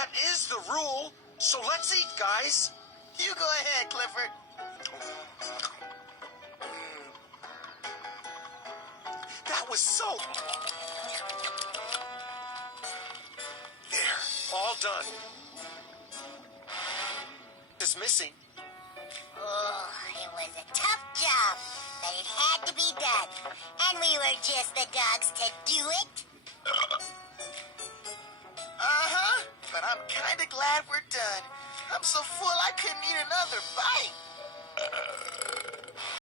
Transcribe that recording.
That is the rule. So let's eat, guys. You go ahead, Clifford. That was so... There, all done. Is missing. Oh, it was a tough job, but it had to be done. And we were just the dogs to do it. Uh-huh, but I'm kind of glad we're done. I'm so full I couldn't eat another bite.